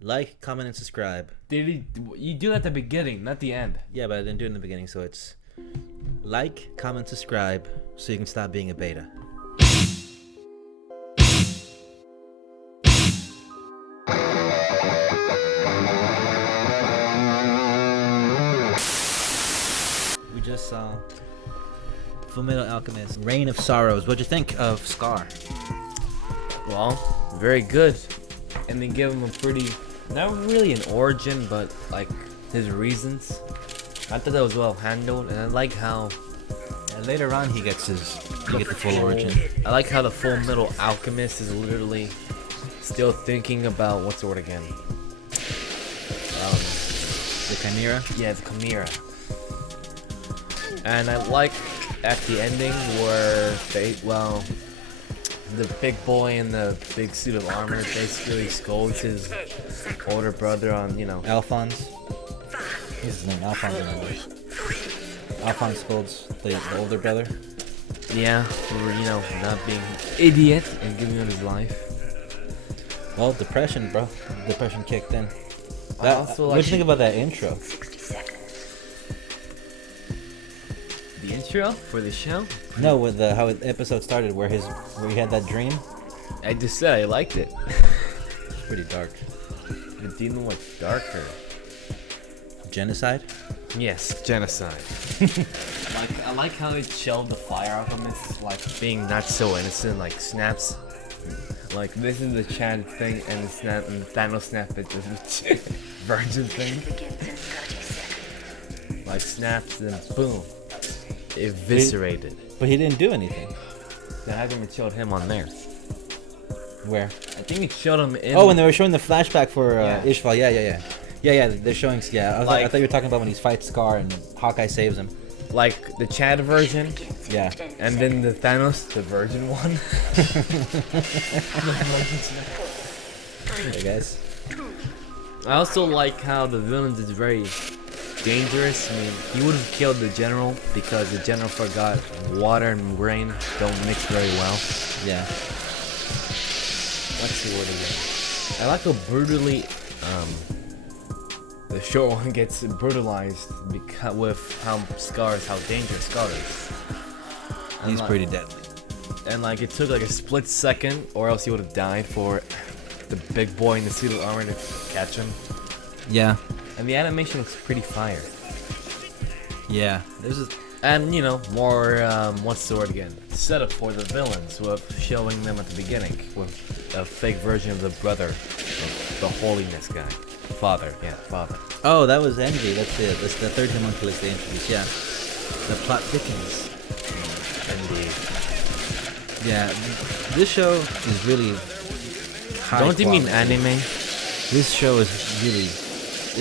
Like, comment, and subscribe. You do it at the beginning, not the end. Yeah, but I didn't do it in the beginning, so it's like, comment, subscribe, so you can stop being a beta. We just saw Fullmetal Alchemist, Reign of Sorrows. What'd you think of Scar? Well, very good. And they give him a pretty, not really an origin, but like his reasons. I thought that was well handled, and I like how. And later on, he gets the full origin. I like how the Fullmetal Alchemist is literally still thinking about what's the word again? The Chimera. Yeah, the Chimera. And I like at the ending where the big boy in the big suit of armor basically scolds his older brother on, Alphonse. What's his name? Alphonse. Alphonse scolds the older brother. Yeah, for, not being an idiot and giving up his life. Well, depression, bro. Depression kicked in. I also what do you think about that intro? The intro for the show? No, with how the episode started, where he had that dream. I just said I liked it. It's pretty dark. Do you know what's darker? Genocide? Yes, genocide. I like how it showed the fire alchemist like being not so innocent, like snaps. Like this is the Chad thing, and Thanos snap it, the virgin thing. Like snaps and boom, eviscerated. But he didn't do anything. That hasn't been showed him on there. Where? I think it showed him in. Oh, when they were showing the flashback for Yeah. Ishval. Yeah. They're showing. Yeah, I thought you were talking about when he fights Scar and Hawkeye saves him. Like the Chad version. Yeah. And then the Thanos, the virgin one. Hey guys. I also like how the villain is very dangerous. I mean, he would have killed the general because the general forgot water and rain don't mix very well. Yeah. What's the word again? I like how brutally the short one gets brutalized because with how dangerous Scar is. And He's pretty deadly. And like it took like a split second, or else he would have died for the big boy in the suit of armor to catch him. Yeah. And the animation looks pretty fire. Yeah. And more what's the word again? Setup for the villains with showing them at the beginning with a fake version of the brother of the holiness guy. Father. Oh, that was Envy. That's the third homunculus they introduced. Yeah. The plot thickens. Indeed. Yeah. This show is really high Don't you mean quality. anime? This show is really.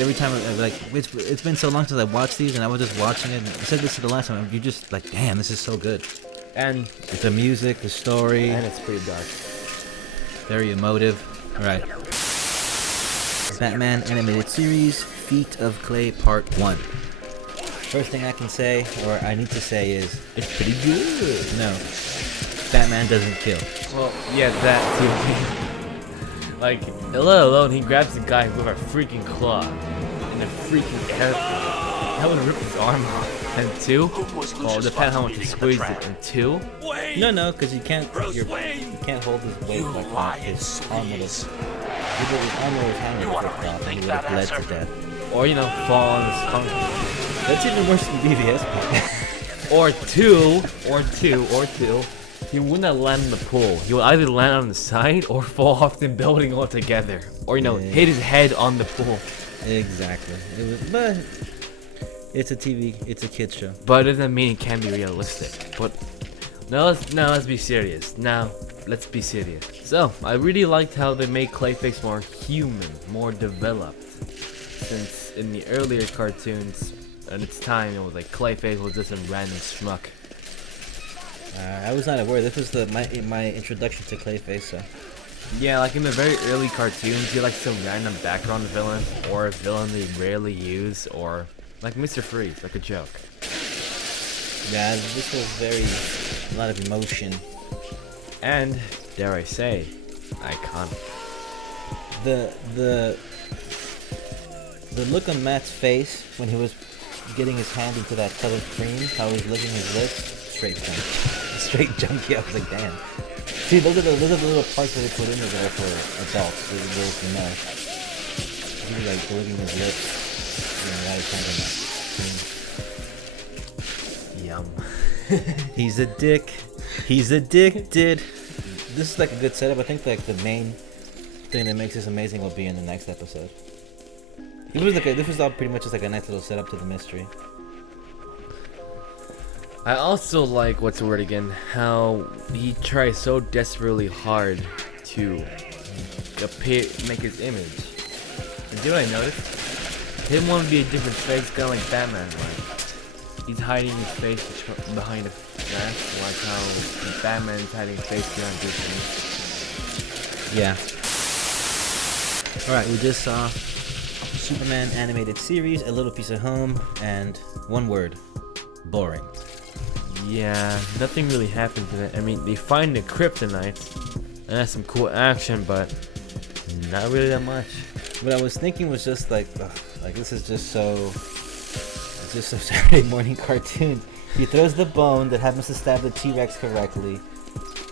Every time it's been so long since I watched these, and I was just watching it. And I said this to the last time. You're just like, damn, this is so good. And With the music, the story, and it's pretty dark. very emotive. All right. Batman Animated Series, Feet of Clay Part 1. First thing I can say, or I need to say, is It's pretty good. no. Batman doesn't kill. Well, yeah, that too. Like, let alone he grabs the guy with a freaking claw and a freaking air. That would rip his arm off. And two, well, depends how much you squeeze it. And two, No, because you can't. You can't hold his weight like that. His arm would have. His arm would have hanging ripped off, and he would have bled to death. or fall on his tongue. That's even worse than BVS. Or two, he wouldn't have landed in the pool. He would either land on the side or fall off the building altogether. Or, hit his head on the pool. Exactly. But it's a TV. It's a kids show. But it doesn't mean it can be realistic. But let's be serious. Let's be serious. So, I really liked how they made Clayface more human, more developed. Since in the earlier cartoons, at its time, it was like Clayface was just a random schmuck. I was not aware. This was my introduction to Clayface. So. Yeah, like in the very early cartoons, you like some random background villain, or a villain they rarely use, or like Mr. Freeze, like a joke. Yeah, this was a lot of emotion. And, dare I say, iconic. the look on Matt's face when he was getting his hand into that tub of cream, how he was licking his lips, straight junk. Straight junkie. I was like, damn. See, those are the little parts that they put in there for adults, for those who know. He was like licking his lips, you know, while he's handling that cream. Yum. He's a dick. He's addicted. This is like a good setup. I think like the main thing that makes this amazing will be in the next episode. This was all pretty much just like a nice little setup to the mystery. I also like, what's the word again, how he tries so desperately hard to make his image. And do you know what I noticed? Him want to be a different face, kind of like Batman, like he's hiding his face behind a mask, like how Batman's hiding his face behind this Yeah. Alright, we just saw Superman animated series, A Little Piece of Home, and one word: boring. Yeah, nothing really happens in it. I mean, they find the kryptonite, and that's some cool action, but not really that much. What I was thinking was just like, ugh, like this is just so, it's just a Saturday morning cartoon. He throws the bone that happens to stab the T-Rex correctly,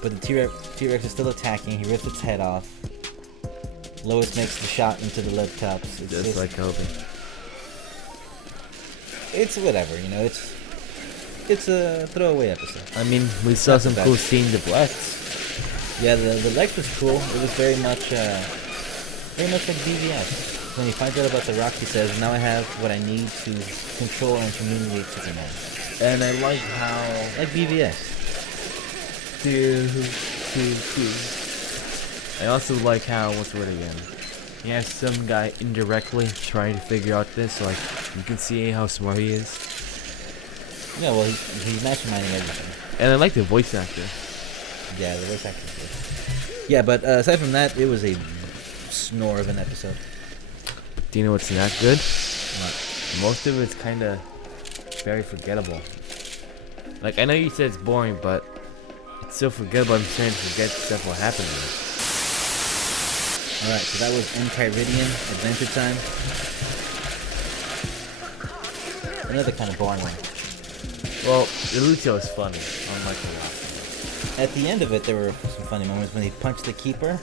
but the T-Rex is still attacking. He rips its head off. Lois makes the shot into the lead cups. It's Just like Kobe. It's whatever, you know. It's a throwaway episode. I mean, we saw some cool scenes of Lex. Yeah, the Lex was cool. It was very much like BVS. When he finds out about the rock, he says, "Now I have what I need to control and communicate Superman." And I like how, like BVS. I also like how, what's the word again? He has some guy indirectly trying to figure out this, like, you can see how smart he is. Yeah, well, he's masterminding everything. And I like the voice actor. Yeah, the voice actor's good. Yeah, but aside from that, it was a snore of an episode. Do you know what's not good? What? Most of it's kind of very forgettable. Like, I know you said it's boring, but it's so forgettable. I'm starting to forget stuff what happened in it. Alright, so that was Enchiridion, Adventure Time. Another kind of boring one. Well, Lucio is funny. I like it a lot. At the end of it, there were some funny moments when he punched the keeper.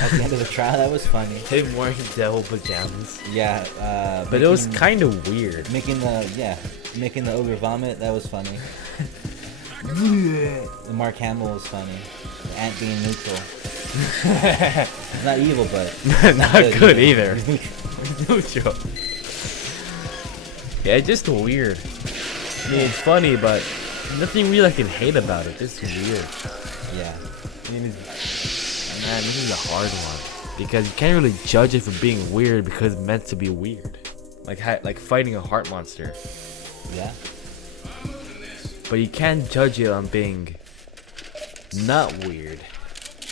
At the end of the trial, that was funny. Him wearing devil pajamas. Yeah, but it was kind of weird. Making the ogre vomit, that was funny. The Mark Hamill was funny. The ant being neutral. It's not evil, but not good either. Neutral. Yeah, just weird. I mean, it's funny, but nothing really I can hate about it. Just weird. Yeah. I mean, man, this is a hard one because you can't really judge it for being weird because it's meant to be weird, like fighting a heart monster. Yeah. But you can't judge it on being not weird,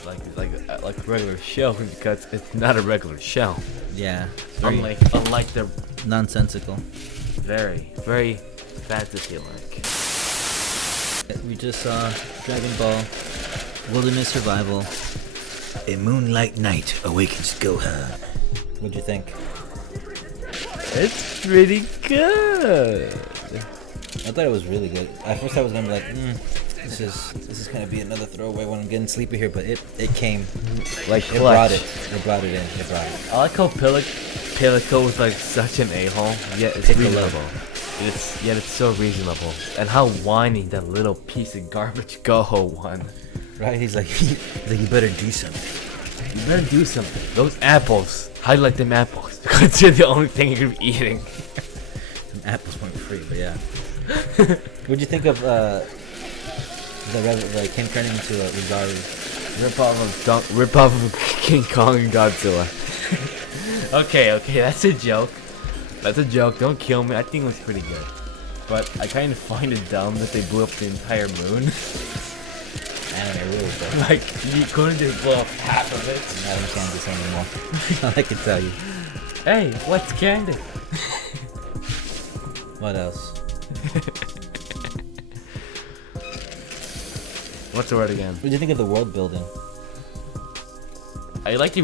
like a regular show because it's not a regular show. Yeah. Unlike the nonsensical. Very, very fantasy-like. We just saw Dragon Ball Wilderness Survival. A moonlight night awakens Gohan. What'd you think? It's pretty good. I thought it was really good. At first I was gonna be like, this is gonna be another throwaway when I'm getting sleepy here, but it came. Like It brought it in. It brought it. I like how Pilico was like such an a-hole, yet it's reasonable. It's so reasonable. And how whiny that little piece of garbage Goho won. Right? He's like, you better do something. You better do something. Those apples. How do you like them apples? Because they're the only thing you're gonna be eating. Some apples weren't free, but yeah. What'd you think of him turning into a Uzaru? Rip off of King Kong and Godzilla. Okay, that's a joke. That's a joke. Don't kill me. I think it was pretty good. But I kind of find it dumb that they blew up the entire moon. Anime rules, though. Like, you couldn't just blow up half of it. Not in Kansas anymore. I can tell you. Hey, what's Candy? What else? What's the word again? What do you think of the world building? I like to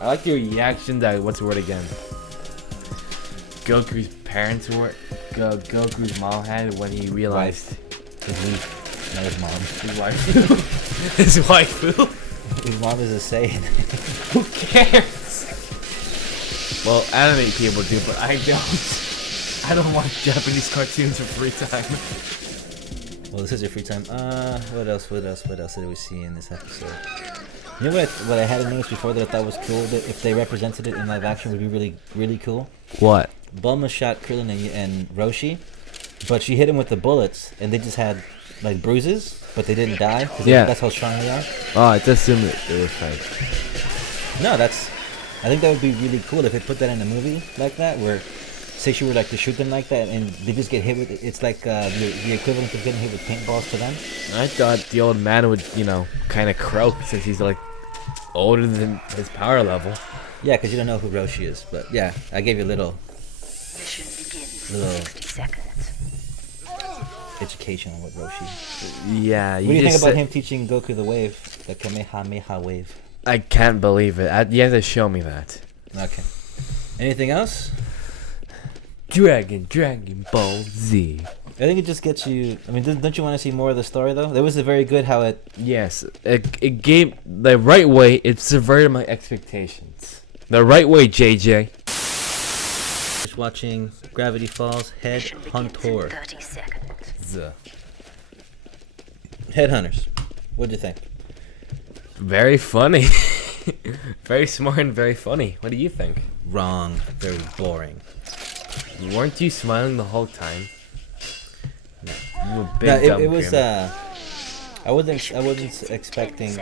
I like your reaction that, what's the word again? Goku's parents were, Goku's mom had when he realized Not his mom. his wife. His waifu? His mom is a Saiyan. Who cares? Well, anime people do, but I don't. I don't watch Japanese cartoons for free time. Well, this is your free time. What else did we see in this episode? You know what I hadn't noticed before that I thought was cool? That if they represented it in live action would be really, really cool? What? Bulma shot Krillin and Roshi, but she hit him with the bullets, and they just had, like, bruises, but they didn't die? Yeah. That's how strong they are? Oh, I just assumed it was fake. No, I think that would be really cool if they put that in a movie like that, where, say she were like to shoot them like that, and they just get hit with it. It's like the equivalent of getting hit with paintballs to them. I thought the old man would, kind of croak since he's like older than his power level. Yeah, because you don't know who Roshi is, but yeah, I gave you a little education on what Roshi. Yeah. What do you think about him teaching Goku the wave, the Kamehameha wave? I can't believe it. You have to show me that. Okay. Anything else? Dragon Ball Z. I think it just gets you. I mean, don't you want to see more of the story though? That was a very good how it. Yes, it gave the right way. It subverted my expectations. The right way, JJ. Just watching Gravity Falls Headhunters. Headhunters. What'd you think? Very funny. Very smart and very funny. What do you think? Wrong. Very boring. Weren't you smiling the whole time? No. You a big dumb it was. criminal. I wasn't expecting.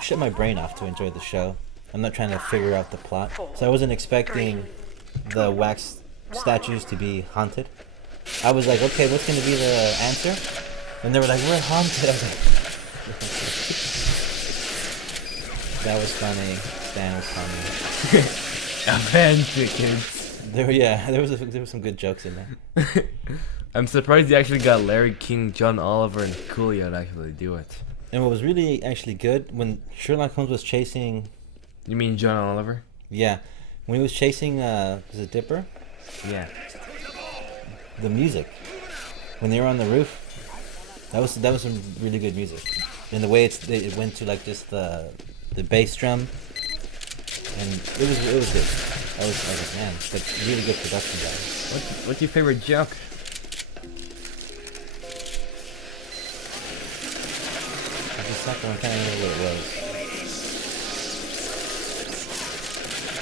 Shut my brain off to enjoy the show. I'm not trying to figure out the plot, so I wasn't expecting the wax statues to be haunted. I was like, okay, what's gonna be the answer? And they were like, we're haunted. I was like, that was funny. Stan was funny. Adventure kids. There were some good jokes in there. I'm surprised you actually got Larry King, John Oliver, and Coolio to actually do it. And what was really actually good when Sherlock Holmes was chasing. You mean John Oliver? Yeah, when he was chasing was it Dipper? Yeah. The music when they were on the roof, that was some really good music. And the way it went to like just the bass drum, and it was good. I was like, man, it's like really good production guys. What's your favorite joke? The second one, I can't remember what it was.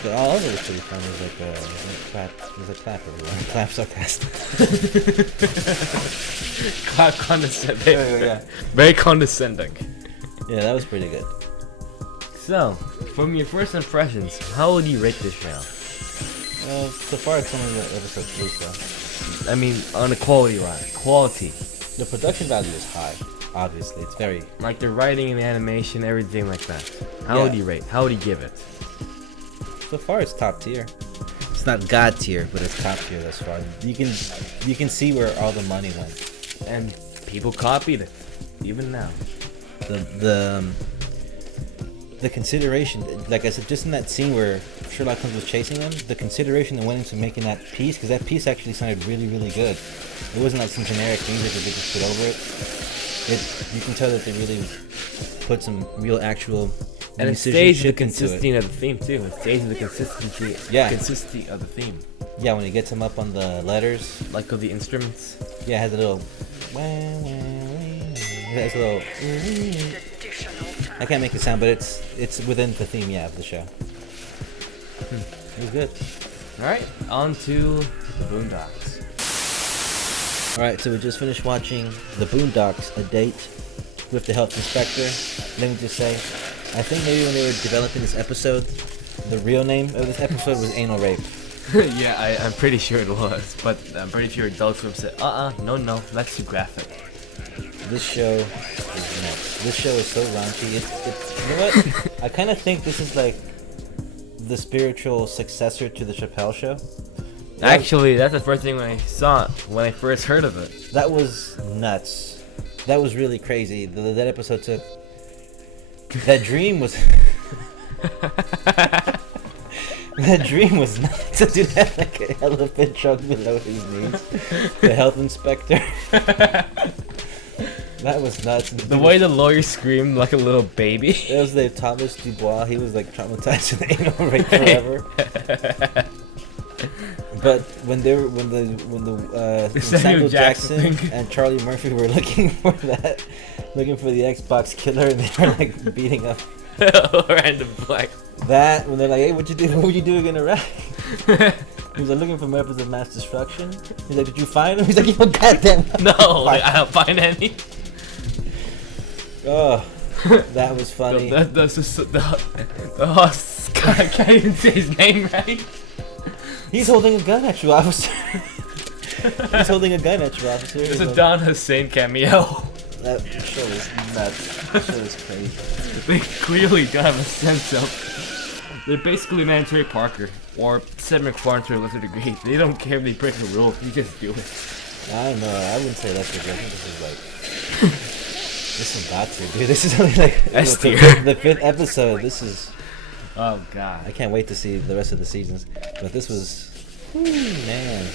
But all of it was pretty fun. It was like a clap. It was a clap everyone. Clap sarcastic. Clap condescending. Yeah. Very condescending. Yeah, that was pretty good. So, from your first impressions, how would you rate this show? So far it's only episode 3, so. I mean, on a quality line. Quality. The production value is high. Obviously, it's very. Like the writing and the animation, everything like that. How would you rate? How would you give it? So far, it's top tier. It's not god tier, but it's top tier thus far. You can see where all the money went, and people copied it, even now. The consideration, like I said, just in that scene where Sherlock Holmes was chasing them, the consideration that went into making that piece, because that piece actually sounded really, really good. It wasn't like some generic music that they just put over it. You can tell that they really put some real actual. And it stays the consistency of the theme too. It stays the consistency. Yeah. Consistency of the theme. Yeah, when he gets him up on the letters. Like of the instruments. Yeah, it has a little. It has a little. I can't make it sound, but it's within the theme, of the show. It was good. All right, on to the Boondocks. All right, so we just finished watching the Boondocks, A Date with the Health Inspector. Let me just say, I think maybe when they were developing this episode, the real name of this episode was Anal Rape. Yeah, I'm pretty sure it was, but I'm pretty sure Adult Swim said, no, that's too graphic. This show is nuts. This show is so raunchy. It's you know what? I kind of think this is like the spiritual successor to the Chappelle Show. Actually, that's the first thing when I saw it, when I first heard of it. That was nuts. That was really crazy. That episode took. That dream was. The dream was not to do that like an elephant truck below his knees. The health inspector. That was nuts. The way the lawyer screamed like a little baby. That was the Thomas Dubois. He was like traumatized with anal rape forever. But when Samuel Jackson and Charlie Murphy were looking for the Xbox killer, and they were like beating up random black. That when they're like, hey, what would you do in Iraq? He was like looking for weapons of mass destruction. He's like, did you find them? He's like, you goddamn. No, I don't find any. Oh, that was funny. The host can't even say his name right. He's holding a gun at you, officer. He's holding a gun at you, officer. It's a Don Hussein cameo. That show was nuts. That show was crazy. They clearly don't have a sense of. They're basically Trey Parker or Seth MacFarlane to a lesser degree. They don't care if they break the rules. You just do it. I don't know. I wouldn't say lesser degree. I think this is like. This is got to, dude. This is only like the 5th episode. This is. Oh god. I can't wait to see the rest of the seasons. But this was. Man.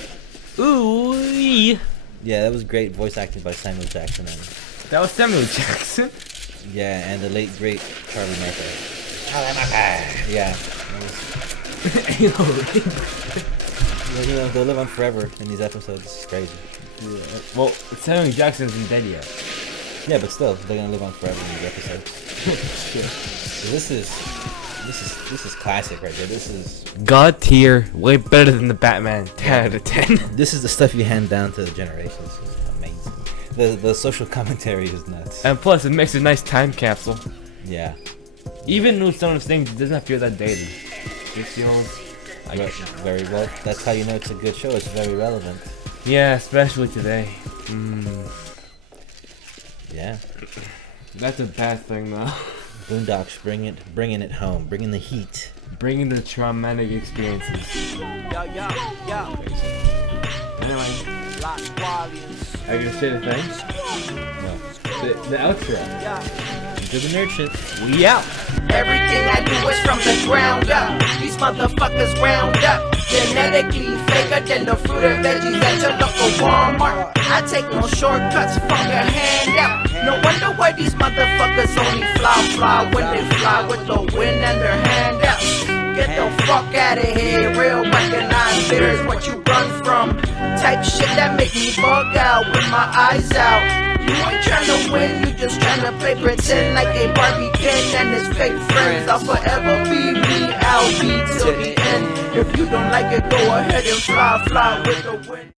Ooh. Yeah, that was great voice acting by Samuel Jackson. That was Samuel Jackson? Yeah, and the late great Charlie Murphy. Charlie Murphy! Yeah. Well, you know, they'll live on forever in these episodes. This is crazy. Yeah. Well, Samuel Jackson isn't dead yet. Yeah, but still, they're gonna live on forever in these episodes. Sure. So this is classic right there. This is God tier, way better than the Batman. 10 out of 10. This is the stuff you hand down to the generations. It's amazing. The social commentary is nuts. And plus, it makes a nice time capsule. Yeah. Even with some of those things, it doesn't feel that dated. It feels very well. That's how you know it's a good show. It's very relevant. Yeah, especially today. Yeah. That's a bad thing, though. Boondocks, bringing it home, bringing the heat, bringing the traumatic experiences. Anyway, are you gonna say the thing? No. The outro. To the nerd shit. We out. Everything I do is from the ground up. These motherfuckers round up. Genetically faker than the fruit and veggies at your local Walmart. I take no shortcuts from your handout. No wonder why these motherfuckers only fly when they fly with the wind and their handouts. Get the fuck out of here, real recognized bitters what you run from. Type shit that make me bug out with my eyes out. You ain't tryna win, you just tryna play pretend like a Barbie kid and his fake friends. I'll forever be me, I'll be till the end. If you don't like it, go ahead and fly with the wind.